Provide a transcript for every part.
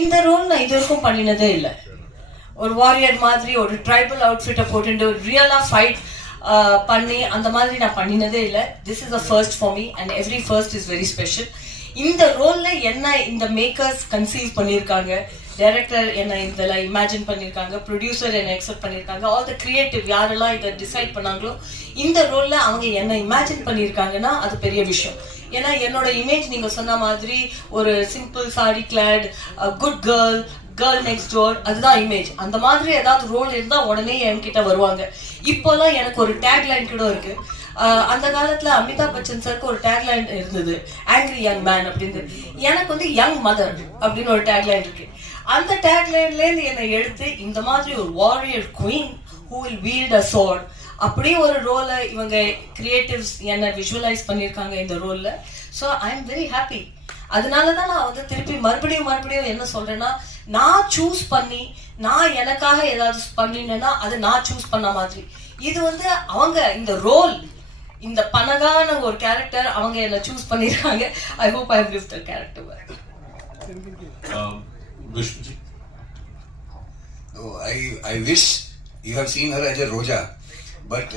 இந்த ரோல் நான் இது வரைக்கும் பண்ணினதே இல்லை. ஒரு வாரியர் மாதிரி ஒரு ட்ரைபல் அவுட்ஃபிட்டை போட்டு ரியலா ஃபைட் பண்ணி அந்த மாதிரி நான் பண்ணினதே இல்லை. This is a first for me and every first is very special. இந்த ரோல்ல என்ன இந்த மேக்கர்ஸ் கன்சீவ் பண்ணியிருக்காங்க, டைரக்டர் என்ன இதெல்லாம் இமேஜின் பண்ணியிருக்காங்க, ப்ரொடியூசர் என்ன எக்ஸெப்ட் பண்ணியிருக்காங்க, ஆல் த கிரியேட்டிவ் யாரெல்லாம் இதை டிசைட் பண்ணாங்களோ இந்த ரோல்ல அவங்க என்ன இமேஜின் பண்ணியிருக்காங்கன்னா அது பெரிய விஷயம். ஏன்னா என்னோட இமேஜ் நீங்க சொன்ன மாதிரி ஒரு simple sari clad good girl next door, அதுதான் இமேஜ். அந்த மாதிரி ஏதாவது ரோல் இருந்தா உடனே என்கிட்ட வருவாங்க. இப்போலாம் எனக்கு ஒரு டேக் லைன் கூட இருக்கு. அந்த காலத்துல அமிதாப் பச்சன் சாருக்கு ஒரு டேக்லைன் இருந்தது, ஆங்கிரி யங் மேன் அப்படின்னு. எனக்கு வந்து யங் மதர் அப்படின்னு ஒரு டேக்லைன் இருக்கு. அந்த டேக்லைன்ல இருந்து என்னை எடுத்து இந்த மாதிரி ஒரு warrior queen who will wield a sword அப்படியே ஒரு ரோலை இவங்க கிரியேட்டிவ்ஸ் என்ன விஷுவலைஸ் பண்ணியிருக்காங்க இந்த ரோல்ல. So I am very happy. அதனாலதான் நான் வந்து திருப்பி மறுபடியும் என்ன சொல்றேன்னா, நான் சூஸ் பண்ணி நான் எனக்காக ஏதாவது பண்ணினேன்னா அது நான் சூஸ் பண்ண மாதிரி. இது வந்து அவங்க இந்த ரோல் இந்த பனகான ஒரு கேரக்டர் அவங்க என்ன சூஸ் பண்ணிருக்காங்க. I hope I have lived the character well. Vishnuji. Oh, I wish you have seen her as a Roja, but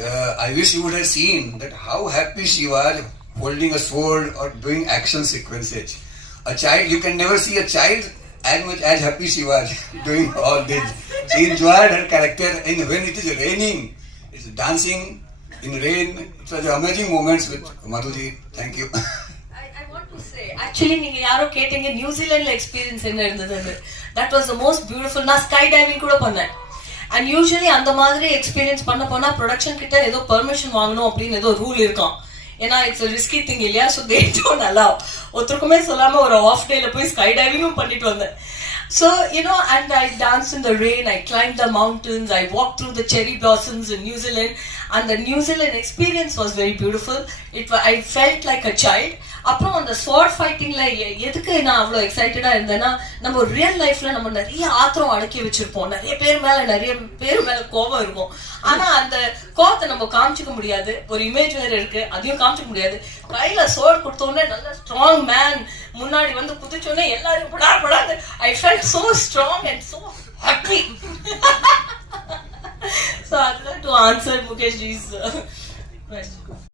I wish you would have seen that how happy she was holding a sword or doing action sequences. A child, you can never see a child as much as happy she was doing all this. She enjoyed her character, and when it is raining, it's dancing in rain. It was amazing moments with Madhuji. Thank you. I want to say, actually நீங்க யாரோ கேட்டீங்க நியூசிலாந்துல experience என்ன இருந்தது. That was the most beautiful. நான் sky diving கூட பண்ணேன். And usually அந்த மாதிரி எக்ஸ்பீரியன்ஸ் பண்ண போனா ப்ரொடக்ஷன் கிட்ட ஏதோ பெர்மிஷன் வாங்கணும் அப்படின்னு ஏதோ ரூல் இருக்கும். ஏன்னா இட்ஸ் ரிஸ்கி திங் இல்லையா. So they don't allow. ஒருத்தருக்குமே சொல்லாம ஒரு ஆஃப் டேல போய் ஸ்கை டைவிங்கும் பண்ணிட்டு வந்தேன். So, you know, and I danced in the rain, I climbed the mountains, I walked through the cherry blossoms in New Zealand, and the New Zealand experience was very beautiful. I felt like a child. அப்புறம் அந்த sword ஃபைட்டிங்ல எதுக்கு நான் அவ்வளோ எக்ஸைட்டடா இருந்தேன்னா, நம்ம real லைஃப்ல நம்ம நிறைய ஆத்திரம் அடக்கி வச்சிருப்போம், நிறைய பேர் மேல கோபம் இருக்கும். ஆனா அந்த கோபத்தை நம்ம காமிச்சிக்க முடியாது. ஒரு இமேஜ் வேற இருக்கு, அதையும் காமிச்சிக்க முடியாது. கையில சோர்ட் கொடுத்தோடனே நல்ல ஸ்ட்ராங் மேன் முன்னாடி வந்து குதிச்சோடனே எல்லாரும் படாது. I felt so strong and so happy. So I'd like to answer Mukeshji's question.